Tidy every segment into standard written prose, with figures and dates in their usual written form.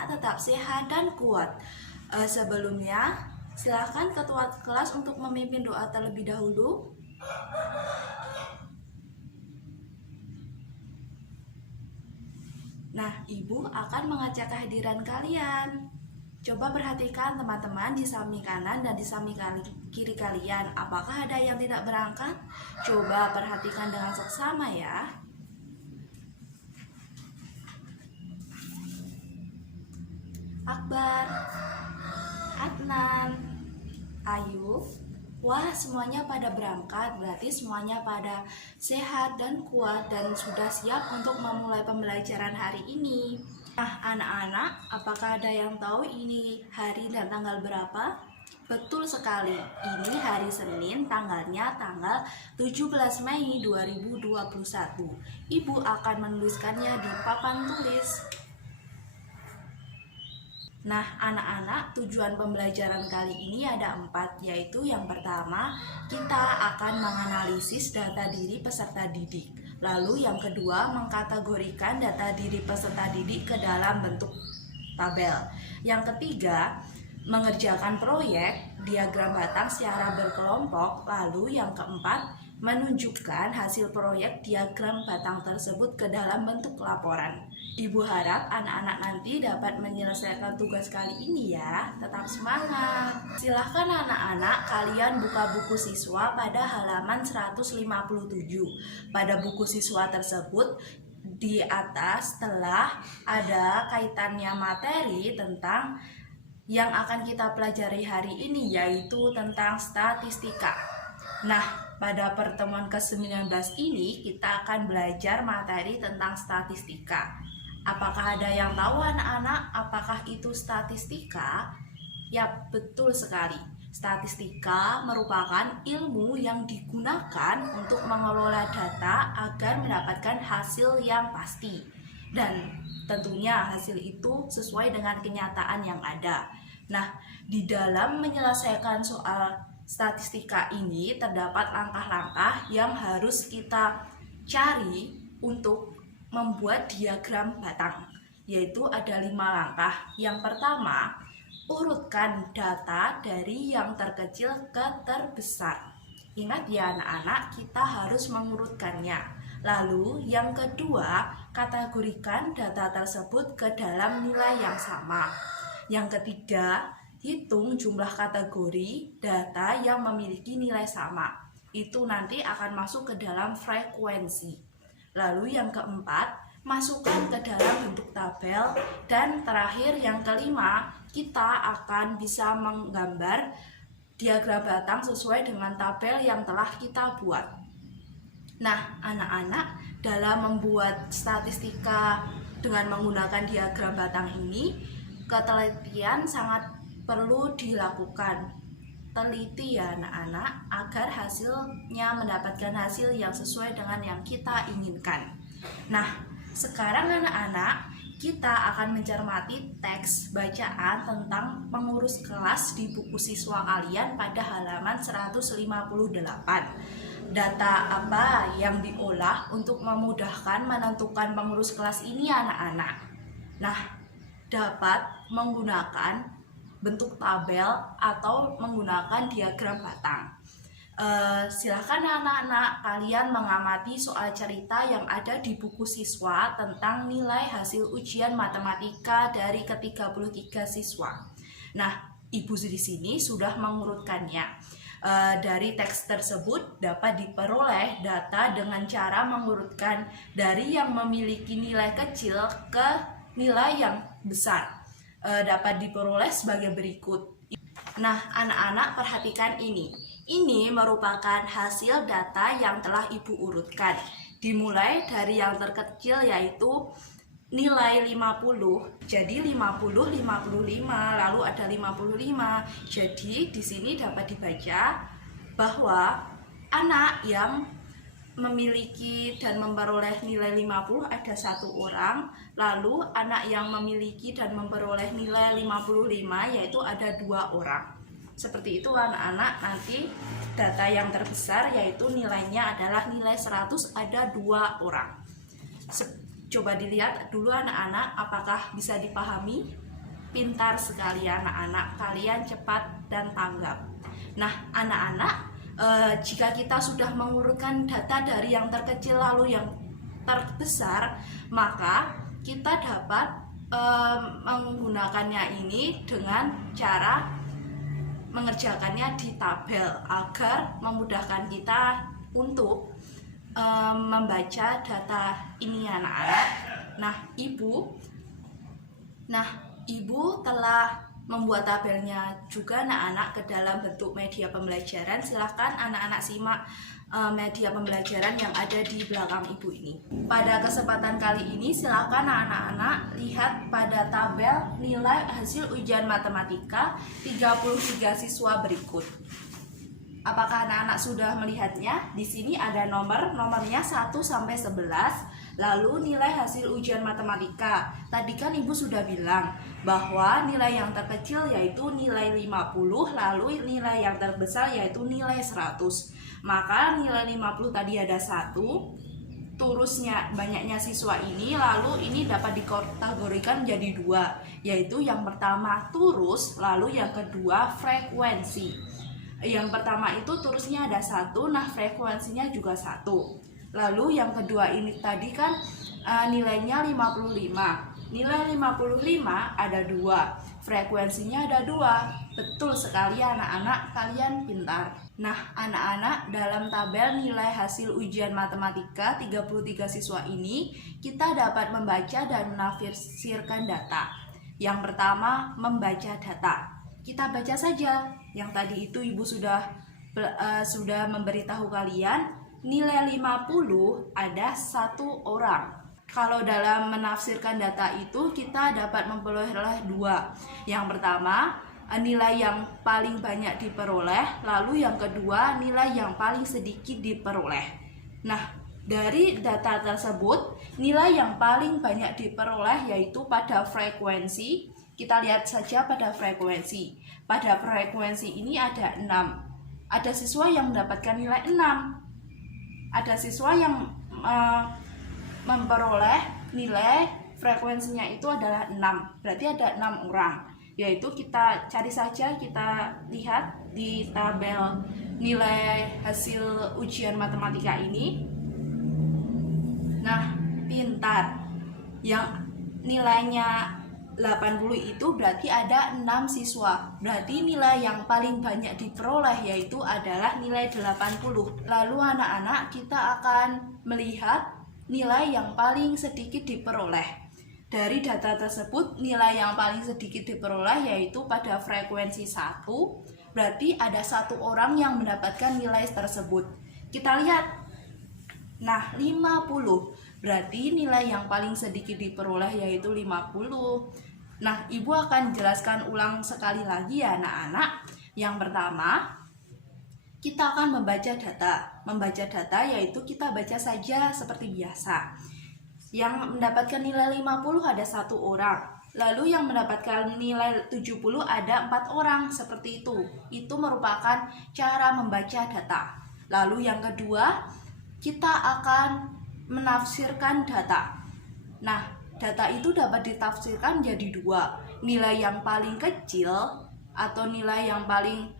anak-anak tetap sehat dan kuat. Sebelumnya, silakan ketua kelas untuk memimpin doa terlebih dahulu. Nah, Ibu akan mengajak kehadiran kalian. Coba perhatikan teman-teman di samping kanan dan di samping kiri kalian. Apakah ada yang tidak berangkat? Coba perhatikan dengan seksama ya. Akbar, Adnan, Ayub. Wah, semuanya pada berangkat, berarti semuanya pada sehat dan kuat dan sudah siap untuk memulai pembelajaran hari ini. Nah, anak-anak, apakah ada yang tahu ini hari dan tanggal berapa? Betul sekali, ini hari Senin, tanggalnya tanggal 17 Mei 2021. Ibu akan menuliskannya di papan tulis. Nah, anak-anak, tujuan pembelajaran kali ini ada 4, yaitu yang pertama, kita akan menganalisis data diri peserta didik. Lalu yang kedua, mengkategorikan data diri peserta didik ke dalam bentuk tabel. Yang ketiga, mengerjakan proyek diagram batang secara berkelompok. Lalu yang keempat, menunjukkan hasil proyek diagram batang tersebut ke dalam bentuk laporan. Ibu harap anak-anak nanti dapat menyelesaikan tugas kali ini ya. Tetap semangat. Silahkan anak-anak kalian buka buku siswa pada halaman 157. Pada buku siswa tersebut di atas telah ada kaitannya materi tentang yang akan kita pelajari hari ini, yaitu tentang statistika. Nah, pada pertemuan ke-19 ini kita akan belajar materi tentang statistika. Apakah ada yang tahu anak-anak apakah itu statistika? Ya, betul sekali. Statistika merupakan ilmu yang digunakan untuk mengelola data agar mendapatkan hasil yang pasti. Dan tentunya hasil itu sesuai dengan kenyataan yang ada. Nah, di dalam menyelesaikan soal statistika ini terdapat langkah-langkah yang harus kita cari untuk membuat diagram batang, yaitu ada 5 langkah. Yang pertama, urutkan data dari yang terkecil ke terbesar. Ingat ya anak-anak, kita harus mengurutkannya. Lalu yang kedua, kategorikan data tersebut ke dalam nilai yang sama. Yang ketiga, hitung jumlah kategori data yang memiliki nilai sama. Itu nanti akan masuk ke dalam frekuensi. Lalu yang keempat, masukkan ke dalam bentuk tabel. Dan terakhir yang kelima, kita akan bisa menggambar diagram batang sesuai dengan tabel yang telah kita buat. Nah, anak-anak, dalam membuat statistika dengan menggunakan diagram batang ini, ketelitian sangat perlu dilakukan. Teliti ya anak-anak, agar hasilnya mendapatkan hasil yang sesuai dengan yang kita inginkan. Nah, sekarang anak-anak, kita akan mencermati teks bacaan tentang pengurus kelas di buku siswa kalian pada halaman 158. Data apa yang diolah untuk memudahkan menentukan pengurus kelas ini anak-anak? Nah, dapat menggunakan bentuk tabel atau menggunakan diagram batang. Silahkan anak-anak kalian mengamati soal cerita yang ada di buku siswa tentang nilai hasil ujian matematika dari ke-33 siswa. Nah, Ibu di sini sudah mengurutkannya. Dari teks tersebut dapat diperoleh data dengan cara mengurutkan dari yang memiliki nilai kecil ke nilai yang besar. Dapat diperoleh sebagai berikut. Nah, anak-anak perhatikan ini. Ini merupakan hasil data yang telah Ibu urutkan. Dimulai dari yang terkecil yaitu nilai 50. Jadi 50, 55, lalu ada 55. Jadi di sini dapat dibaca bahwa anak yang memiliki dan memperoleh nilai 50 ada 1 orang, lalu anak yang memiliki dan memperoleh nilai 55 yaitu ada 2 orang. Seperti itu anak-anak, nanti data yang terbesar yaitu nilainya adalah nilai 100 ada 2 orang. Coba dilihat dulu anak-anak apakah bisa dipahami. pintar sekali anak-anak, kalian cepat dan tanggap. Nah, anak-anak, jika kita sudah mengurutkan data dari yang terkecil lalu yang terbesar, maka kita dapat menggunakannya ini dengan cara mengerjakannya di tabel agar memudahkan kita untuk membaca data ini anak-anak. Nah, ibu telah membuat tabelnya juga anak-anak ke dalam bentuk media pembelajaran. Silahkan anak-anak simak media pembelajaran yang ada di belakang ibu ini. Pada kesempatan kali ini silahkan anak-anak lihat pada tabel nilai hasil ujian matematika 33 siswa berikut. Apakah anak-anak sudah melihatnya? Di sini ada nomornya 1 sampai 11. Lalu nilai hasil ujian matematika. Tadi kan ibu sudah bilang bahwa nilai yang terkecil yaitu nilai 50, lalu nilai yang terbesar yaitu nilai 100. Maka nilai 50 tadi ada 1, turusnya banyaknya siswa ini, lalu ini dapat dikategorikan menjadi 2, yaitu yang pertama turus, lalu yang kedua frekuensi. Yang pertama itu turusnya ada 1, nah frekuensinya juga 1. Lalu yang kedua ini tadi kan nilainya 55. Nilai 55 ada 2, frekuensinya ada 2. Betul sekali anak-anak, kalian pintar. Nah, anak-anak, dalam tabel nilai hasil ujian matematika 33 siswa ini, kita dapat membaca dan menafsirkan data. Yang pertama, membaca data. Kita baca saja. Yang tadi itu ibu sudah memberitahu kalian, nilai 50 ada 1 orang. Kalau dalam menafsirkan data itu kita dapat memperoleh 2. Yang pertama, nilai yang paling banyak diperoleh, lalu yang kedua nilai yang paling sedikit diperoleh. Nah, dari data tersebut, nilai yang paling banyak diperoleh yaitu pada frekuensi. Kita lihat saja pada frekuensi. Pada frekuensi ini ada 6. Ada siswa yang mendapatkan nilai 6. Ada siswa yang memperoleh nilai frekuensinya itu adalah 6. Berarti ada 6 orang. Yaitu kita cari saja, kita lihat di tabel nilai hasil ujian matematika ini. Nah, pintar. Yang nilainya 80 itu berarti ada 6 siswa. Berarti nilai yang paling banyak diperoleh yaitu adalah nilai 80. Lalu anak-anak, kita akan melihat nilai yang paling sedikit diperoleh. Dari data tersebut, nilai yang paling sedikit diperoleh yaitu pada frekuensi 1. Berarti ada 1 orang yang mendapatkan nilai tersebut. Kita lihat. Nah, 50. Berarti nilai yang paling sedikit diperoleh yaitu 50. Nah, ibu akan jelaskan ulang sekali lagi ya anak-anak. Yang pertama, kita akan membaca data. Membaca data yaitu kita baca saja seperti biasa. Yang mendapatkan nilai 50 ada 1 orang. Lalu yang mendapatkan nilai 70 ada 4 orang, seperti itu. Itu merupakan cara membaca data. Lalu yang kedua, kita akan menafsirkan data. Nah, data itu dapat ditafsirkan jadi 2. Nilai yang paling kecil atau nilai yang paling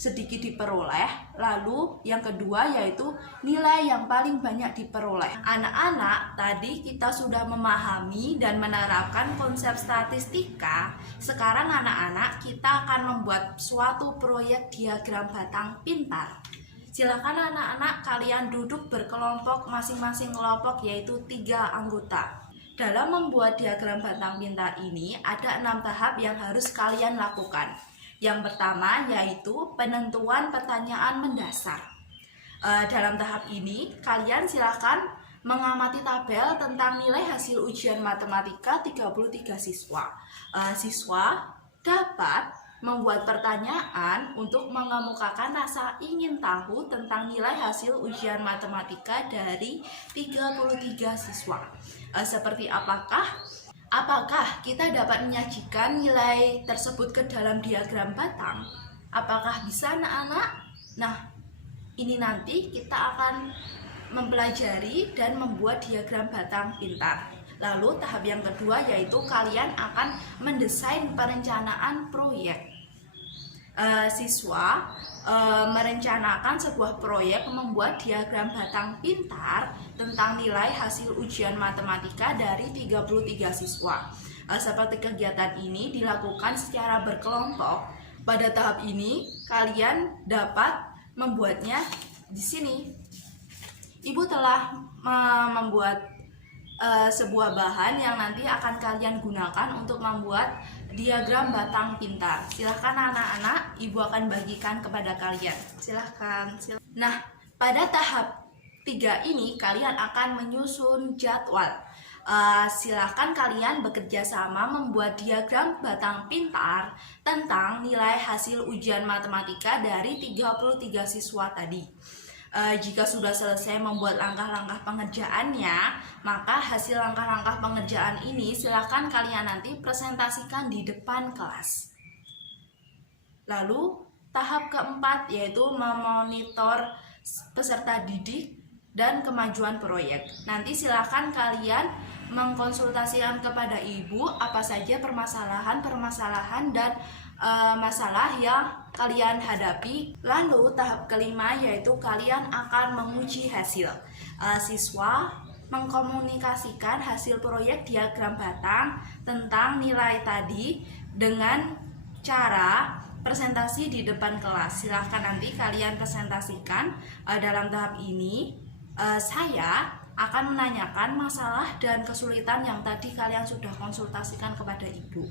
sedikit diperoleh, lalu yang kedua yaitu nilai yang paling banyak diperoleh. Anak-anak, tadi kita sudah memahami dan menerapkan konsep statistika. Sekarang anak-anak, kita akan membuat suatu proyek diagram batang pintar. Silakan anak-anak, kalian duduk berkelompok, masing-masing kelompok yaitu 3 anggota. Dalam membuat diagram batang pintar ini ada 6 tahap yang harus kalian lakukan. Yang pertama yaitu penentuan pertanyaan mendasar. Dalam tahap ini kalian silakan mengamati tabel tentang nilai hasil ujian matematika 33 siswa. Siswa dapat membuat pertanyaan untuk mengemukakan rasa ingin tahu tentang nilai hasil ujian matematika dari 33 siswa. Seperti Apakah kita dapat menyajikan nilai tersebut ke dalam diagram batang? Apakah bisa anak-anak? Nah, ini nanti kita akan mempelajari dan membuat diagram batang pintar. Lalu tahap yang kedua yaitu kalian akan mendesain perencanaan proyek. Siswa merencanakan sebuah proyek membuat diagram batang pintar tentang nilai hasil ujian matematika dari 33 siswa. Seperti kegiatan ini dilakukan secara berkelompok. Pada tahap ini kalian dapat membuatnya di sini. Ibu telah membuat sebuah bahan yang nanti akan kalian gunakan untuk membuat diagram batang pintar. Silahkan anak-anak, ibu akan bagikan kepada kalian. Silahkan. Nah, pada tahap 3 ini kalian akan menyusun jadwal. Silahkan kalian bekerja sama membuat diagram batang pintar tentang nilai hasil ujian matematika dari 33 siswa tadi. Jika sudah selesai membuat langkah-langkah pengerjaannya, maka hasil langkah-langkah pengerjaan ini silakan kalian nanti presentasikan di depan kelas. Lalu tahap keempat yaitu memonitor peserta didik dan kemajuan proyek. Nanti silakan kalian mengkonsultasikan kepada ibu apa saja permasalahan dan masalah yang kalian hadapi. Lalu tahap kelima yaitu kalian akan menguji hasil. Siswa mengkomunikasikan hasil proyek diagram batang tentang nilai tadi dengan cara presentasi di depan kelas. Silahkan nanti kalian presentasikan. Dalam tahap ini saya akan menanyakan masalah dan kesulitan yang tadi kalian sudah konsultasikan kepada ibu,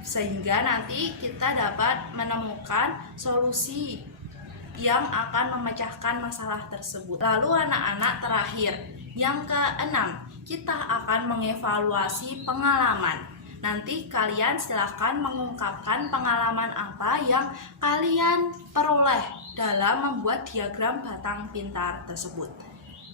sehingga nanti kita dapat menemukan solusi yang akan memecahkan masalah tersebut. Lalu anak-anak terakhir, yang keenam, kita akan mengevaluasi pengalaman. Nanti kalian silahkan mengungkapkan pengalaman apa yang kalian peroleh dalam membuat diagram batang pintar tersebut.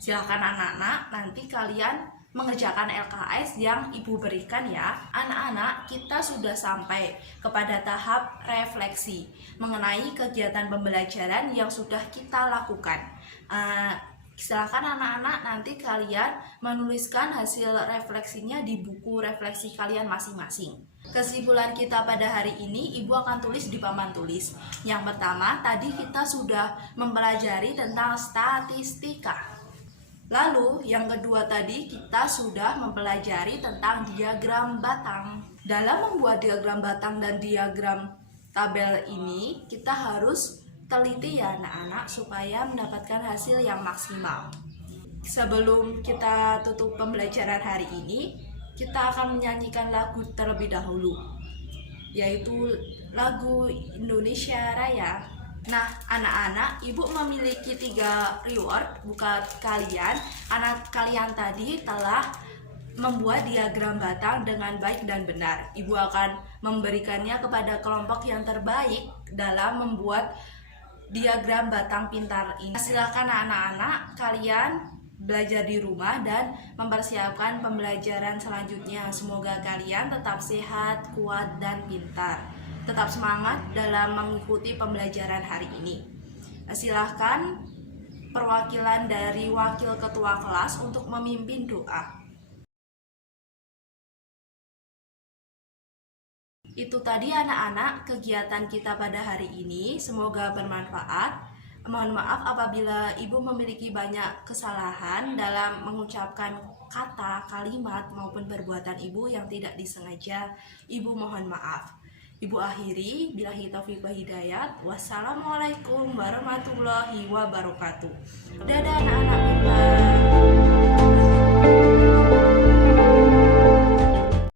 Silahkan anak-anak, nanti kalian mengerjakan LKS yang ibu berikan ya. Anak-anak, kita sudah sampai kepada tahap refleksi mengenai kegiatan pembelajaran yang sudah kita lakukan. Silahkan anak-anak nanti kalian menuliskan hasil refleksinya di buku refleksi kalian masing-masing. Kesimpulan kita pada hari ini ibu akan tulis di papan tulis. Yang pertama, tadi kita sudah mempelajari tentang statistika. Lalu yang kedua tadi kita sudah mempelajari tentang diagram batang. Dalam membuat diagram batang dan diagram tabel ini kita harus teliti ya anak-anak supaya mendapatkan hasil yang maksimal. Sebelum kita tutup pembelajaran hari ini, kita akan menyanyikan lagu terlebih dahulu, yaitu lagu Indonesia Raya. Nah, anak-anak, ibu memiliki 3 reward buat kalian. Anak kalian tadi telah membuat diagram batang dengan baik dan benar. Ibu akan memberikannya kepada kelompok yang terbaik dalam membuat diagram batang pintar ini. Silakan anak-anak kalian belajar di rumah dan mempersiapkan pembelajaran selanjutnya. Semoga kalian tetap sehat, kuat, dan pintar. Tetap semangat dalam mengikuti pembelajaran hari ini. Silahkan perwakilan dari wakil ketua kelas untuk memimpin doa. Itu tadi anak-anak kegiatan kita pada hari ini. Semoga bermanfaat. Mohon maaf apabila ibu memiliki banyak kesalahan dalam mengucapkan kata, kalimat maupun perbuatan ibu yang tidak disengaja. Ibu mohon maaf. Ibu akhiri, billahi taufiq wal hidayat. Wassalamualaikum warahmatullahi wabarakatuh. Dadah anak-anak pintar.